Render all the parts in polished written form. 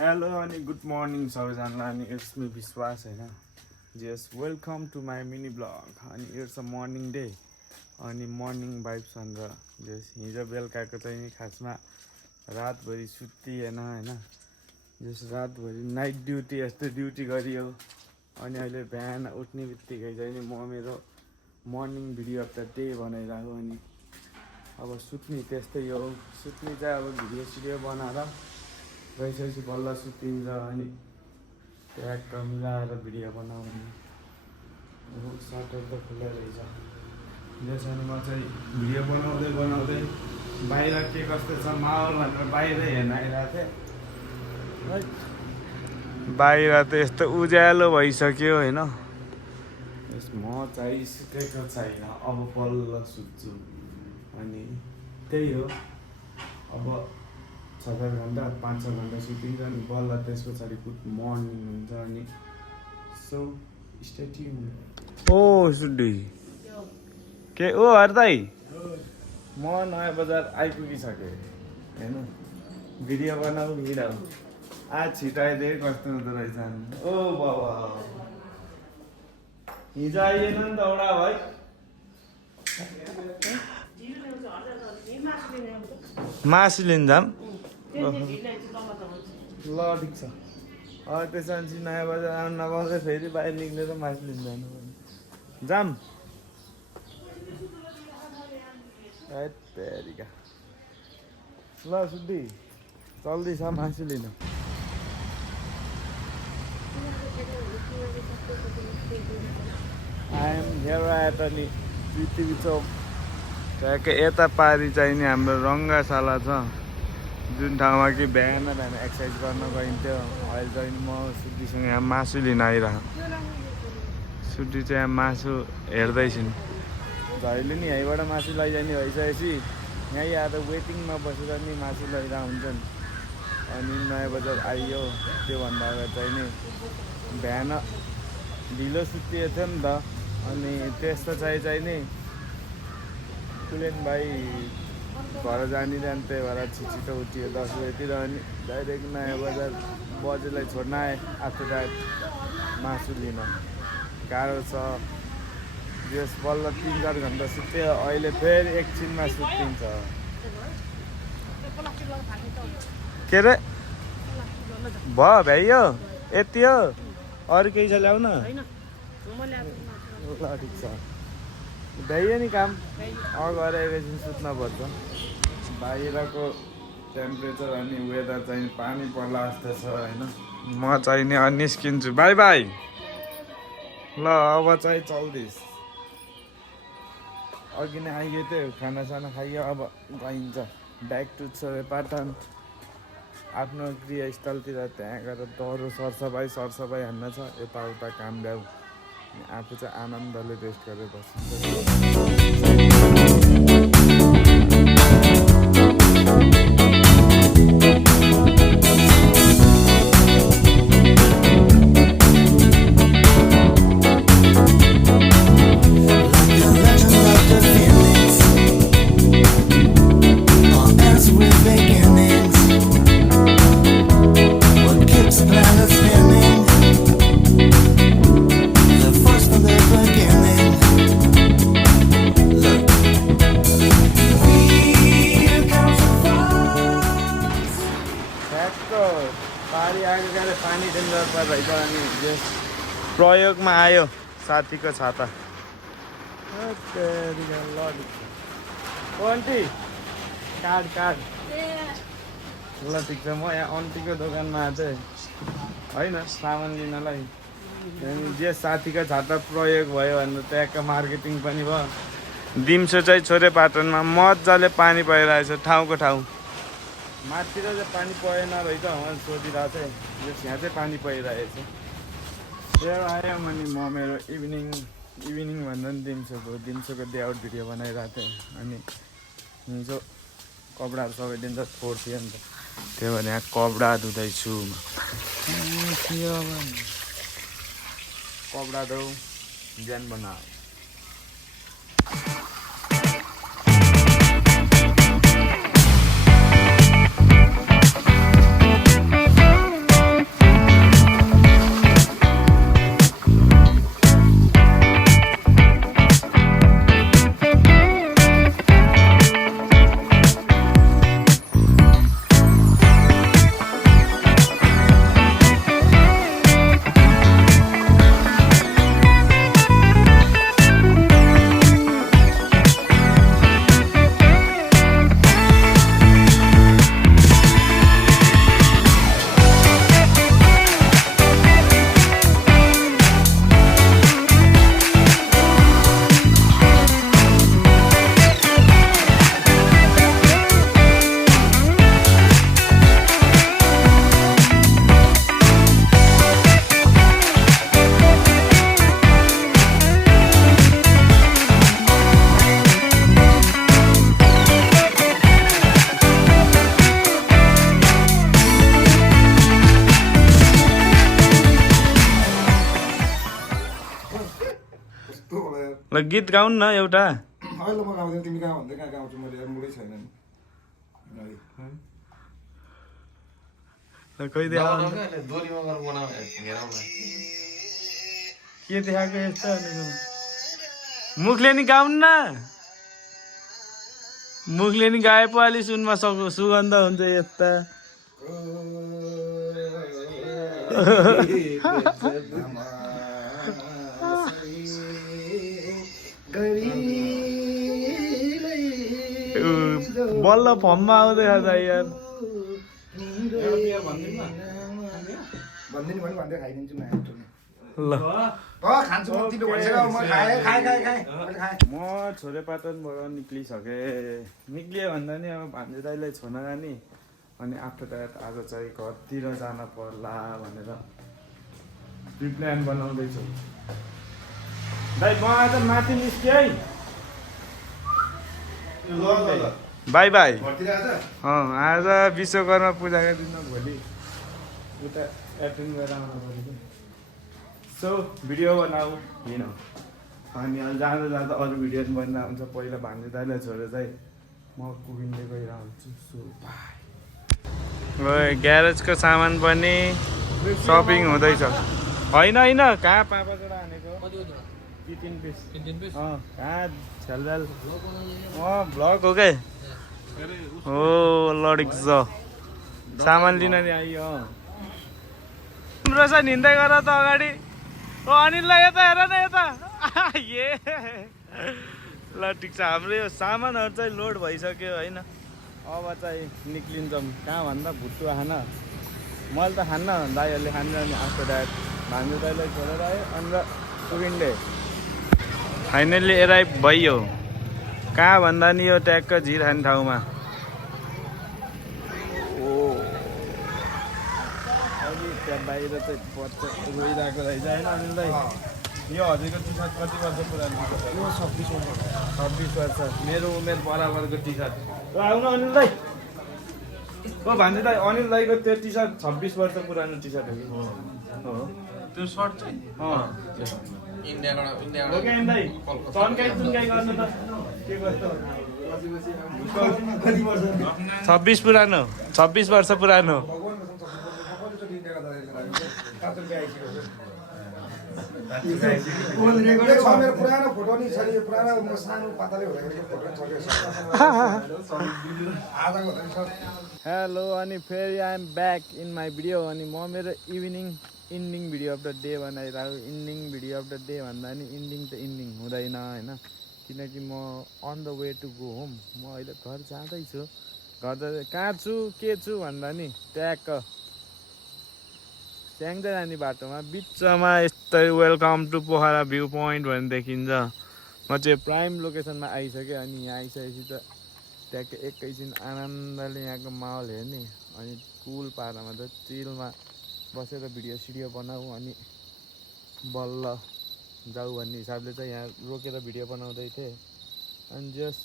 hello अनि good morning सबैजनालाई अनि इट्स मी विश्वास होइन जस welcome to my mini blog अनि इट्स अ मर्निङ डे अनि मर्निङ भाइब्स भनेर जस हिजो बेलुकाको चाहिँ खासमा रातभरि सुतिएन होइन जस रातभरि नाइट ड्युटी यस्तो ड्युटी गरियो अनि अहिले बिहान उठ्ने बित्तिकै चाहिँ म मेरो morning video of the day बनाइरहेको अनि अब सुत्ने त्यस्तै हो सुत्ने चाहिँ अब भिडियो सिडियो बनाएर गइसकेपछि बल्ल सुतिन्छ अनि ट्याक्क मिलाएर भिडियो बनाउने सटर त खुल्लै रहेछ त्यसो भने म चाहिँ भिडियो बनाउँदै बनाउँदै बाहिर के कस्तो छ माहौल भनेर बाहिर हेर्न आइरहेको थिएँ बाहिर त यस्तो उज्यालो भइसक्यो होइन म चाहिँ सुतेको छैन अब बल्ल सुत्छु अनि त्यही हो अब 6-7 घन्टा 5-6 घन्टा सुतिन्छ अनि बल्ल त्यस पछाडि गुड मर्निङ हुन्छ अनि सो स्टे ट्युन ओ सुड्डी के ओ हर्दै म नयाँ बजार आइपुगिसकेँ होइन भिडियो बनाऊ हिँडाऊ आज छिटाइदिए कस्तो हुँदो रहेछ ओ बाबा हिजो आइएन नि त औडा भाइ मासु लिन जाम ल ठिक छ त्यसो भने नयाँ बजार आउनु नपाउँदै फेरि बाहिर निक्लेर मासु लिन जानु जाम तेरिका ल सुड्डी चल्दैछ मासु लिन आइएम हियर एट अनि पृथ्वी चौक ट्याक्कै यता पारि चाहिँ नि हाम्रो रङ्गाशाला छ जुन ठाउँमा कि बिहान एक्सर्साइज गर्न गइन्थ्यो अहिले चाहिँ म सुड्डीसँग यहाँ मासु लिन आइरहेको सुड्डी चाहिँ यहाँ मासु हेर्दैछन् जहिले नि यहीँबाट मासु लैजाने भइसकेपछि यहीँ आएर वेटिङमा बसेर नि मासु लैरहेको हुन्छन् अनि नयाँ बजार आइयो त्योभन्दा अगाडि चाहिँ नि बिहान ढिलो सुतिएको थियो नि त अनि त्यस्तो चाहिँ नि कुलेन भाइ घर जाने त्यही भएर छिटो उठियो 10 बजीतिर अनि डाइरेक्ट नयाँ बजार बजेलाई छोड्न आएँ आफ्टर द्याट मासु लिन गाह्रो छ यस बल्ल 3-4 घन्टा सुत्यो अहिले फेरि एकछिनमा सुत्तिन्छ के अरे भयो भ्याइयो यति हो अरू केही छ ल्याउन ल ठिक छ भ्याइयो नि काम गएर एकैछिन सुत्न पर्छ बाहिरको टेम्परेचर अनि वेदर चाहिँ पानी पर्ला जस्तो छ होइन म चाहिँ नि निस्किन्छु बाई बाई ल अब चाहिँ चल्दैछ अघि नै आइगयो त्यो खानासाना खाइयो अब गइन्छ ब्याक टु पाटन आफ्नो गृहस्थलतिर त्यहाँ गएर दह्रो सरसफाइ हान्न छ यताउता काम भ्याउ आफू चाहिँ आनन्दले रेस्ट गरेर बस्छ पानी डेन्जर रहेछ अनि यस प्रयोगमा आयो साथीको छाता आन्टी कार्ड ल ठिक छ म यहाँ आन्टीको दोकानमा आएको थिएँ होइन सामान लिनलाई जे साथीको छाता प्रयोग भयो भनेर त्यहाँको मार्केटिङ पनि भयो दिम्सो चाहिँ छोरे पाटनमा मजाले पानी परिरहेछ ठाउँको ठाउँ माथितिर चाहिँ पानी परेन रहेछ उहाँ सोधिरहेको थिएँ यहाँ चाहिँ पानी परिरहेछ त्यहाँ आयो अनि म मेरो इभिनिङ भन्दा पनि दिम्सोको डे आउट भिडियो बनाइरहेको थिएँ अनि हिजो कपडाहरू सबै दिन फोहोर थियो नि त त्यही भएर यहाँ कपडा धुँदैछु कपडा धो बिहान बनाऊ गीत गाउनु न एउटा अहिले म गाउँदैन तिमी गाउँ भन्दै कहाँ गाउँछु मैले मुडै छैन नि के देखाएको यस्तो मुखले नि गाउनु न मुखले नि गाए पो अलि सुनमा सुगन्ध हुन्छ यस्ता बल्ल फर्ममा आउँदै यार ल म छोरे पाटनबाट निक्लियो भन्दा नि अब भान्जे दाइलाई छोड्न जाने अनि आफ्टर द्याट आज चाहिँ घरतिर जान पर्ला भनेर प्रिप्लान बनाउँदैछु दाइ म आज माथि निस्केँ है बाई बाई आज विश्वकर्मा पूजाको दिन भोलि उता एटेन्ड गरेर आउनु पऱ्यो सो भिडियो बनाऊ हिँड अनि अहिले जाँदा जाँदा अरू भिडियो पनि बनिरहेको हुन्छ पहिला भान्जे दाइलाई छोडेर चाहिँ म कुकिङले गइरहन्छु सो बाई ग्यारेजको सामान पनि सपिङ हुँदैछ होइन होइन कहाँ पापाबाट हानेको 3 पिस कहाँ छेलझाल भ्लग हो क्या हो लडिक छ सामान लिन नि आइयो राम्रो छ हिँड्दै गर त अगाडि ओ अनिललाई यता हेर न यता ए ल ठिक छ हाम्रो यो सामानहरू चाहिँ लोड भइसक्यो होइन अब चाहिँ निक्लिन्छौँ कहाँ भन्दा भुटु खान मैले त खान्न दाइहरूले खान्छ नि आफ्टर द्याट भान्जो दाइलाई छोडेर आयो अन्त कुकिङले फाइनल्ली एराइभ भइयो कहाँ भन्दा नि यो ट्याक्क झिर खाने ठाउँमा त्यहाँ बाहिर चाहिँ बच्चा रोइरहेको रहेछ होइन अनिल दाइ यो हजुरको टी सर्ट कति वर्ष पुरानो यो 26 वर्ष मेरो उमेर बराबरको टी सर्ट आउनु अनिल दाइ ओ भान्जे दाइ अनिल दाइको त्यो टी सर्ट 26 वर्ष पुरानो टी सर्ट हो कि त्यो सर्ट चाहिँ इन्डियाबाट दाइ तन्काइ तुन्काइ गर्नु त के कस्तो 26 पुरानो 26 वर्ष पुरानो पुरानो फोटो नि छ नि पुरानो म सानो पाताले हुँदाखेरि फोटो हेलो अनि फेरि I am back in my video अनि म मेरो ending video of the day बनाइरहेको ending video of the day भन्दा नि इन्डिङ त इन्डिङ हुँदैन होइन किनकि म on the way to go home म अहिले घर जाँदैछु घर जाँदै कहाँ छु के छु भन्दा नि ट्याक्क स्याङ्दै जाने बाटोमा बिचमा यस्तै welcome to Pokhara view point भनेर देखिन्छ म चाहिँ प्राइम लोकेसनमा आइसकेँ अनि यहाँ आइसकेपछि त ट्याक्क एकैछिन आनन्दले यहाँको माहौल हेर्ने अनि कुल पारामा त चिलमा बसेर भिडियो सिडियो बनाऊ अनि बल्ल जाऊ भन्ने हिसाबले चाहिँ यहाँ रोकेर भिडियो बनाउँदै थिएँ अनि जस्ट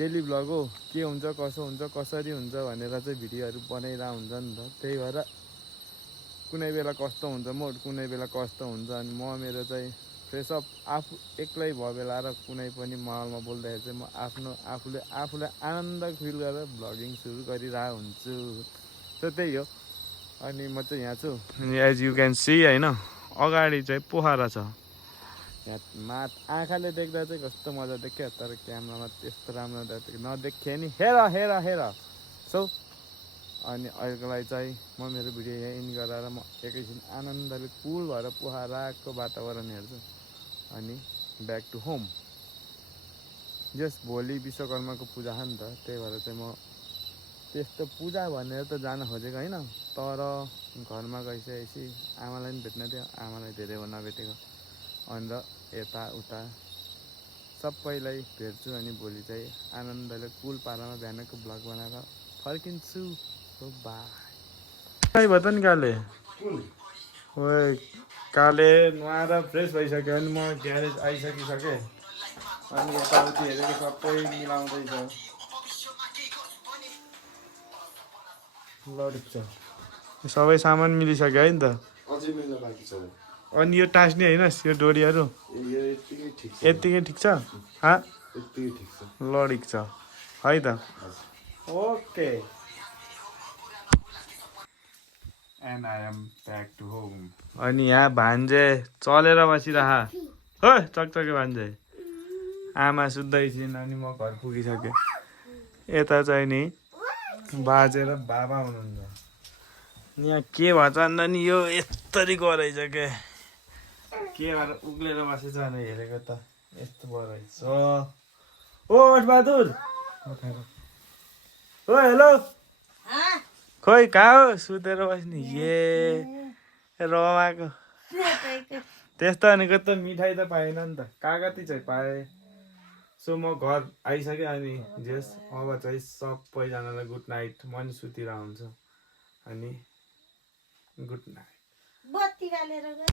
डेली भ्लग हो के हुन्छ कसो हुन्छ कसरी हुन्छ भनेर चाहिँ भिडियोहरू बनाइरहेको हुन्छ नि त त्यही भएर कुनै बेला कस्तो हुन्छ मोड कुनै बेला कस्तो हुन्छ अनि म मेरो चाहिँ फ्रेस अप आफू एक्लै भयो बेला र कुनै पनि माहौलमा बोल्दाखेरि चाहिँ म आफूले आनन्द फिल गरेर भ्लगिङ सुरु गरिरहेको हुन्छु त त्यही हो अनि म चाहिँ यहाँ छु अनि एज यु क्यान सी होइन अगाडि चाहिँ पोखरा छ यहाँ आँखाले देख्दा चाहिँ कस्तो मजा देख्यो तर क्यामेरामा त्यस्तो राम्रो नदेख्यो नि हेर हेर हेर सो अनि अहिलेको लागि चाहिँ म मेरो भिडियो यहाँ इन गरेर म एकैछिन आनन्दले कुल भएर पोखराको वातावरण हेर्छु अनि ब्याक टु होम जस्ट भोलि विश्वकर्माको पूजा छ नि त त्यही भएर चाहिँ म त्यस्तो पूजा भनेर त जान खोजेको होइन तर घरमा गइसकेपछि आमालाई पनि भेट्न थियो आमालाई धेरै भयो नभेटेको अन्त यताउता सबैलाई भेट्छु अनि भोलि चाहिँ आनन्दले कुल पारामा बिहानको भ्लग बनाएर फर्किन्छु बाई भयो त नि काले काले नुहाएर फ्रेस भइसक्यो अनि म ग्यारेज आइसकिसकेँ अनि यताउति हेरेको सबै मिलाउँदैछ लडिक छ सबै सामान मिलिसक्यो है नि त अझै मिल्न बाँकी छ अनि यो टाँस्ने होइन यो डोरीहरू यो यतिकै ठिक छ यत्तिकै ठिक छ हाँ यतिकै ठिक छ लडिक छ है त okay and I am back to home अनि यहाँ भान्जे चलेर बसिरह हो चकचके भान्जे आमा सुत्दैछिन् अनि म घर पुगिसकेँ यता चाहिँ नि बाजे र बाबा हुनुहुन्छ यहाँ के भन्छ भन्दा नि यो यस्तरी रहेछ के भएर उक्लेर बसेछ भने हेरेको त यस्तो रहेछ ओ बहादुर ओ हेलो खोइ कहाँ हो सुतेर बस्ने रमाको त्यस्तो भनेको त मिठाई त पाएन नि त कागती चाहिँ पाएँ सो म घर आइसकेँ अनि जेस अब चाहिँ सबैजनालाई गुड नाइट म नि सुतिर हुन्छ अनि गुड नाइट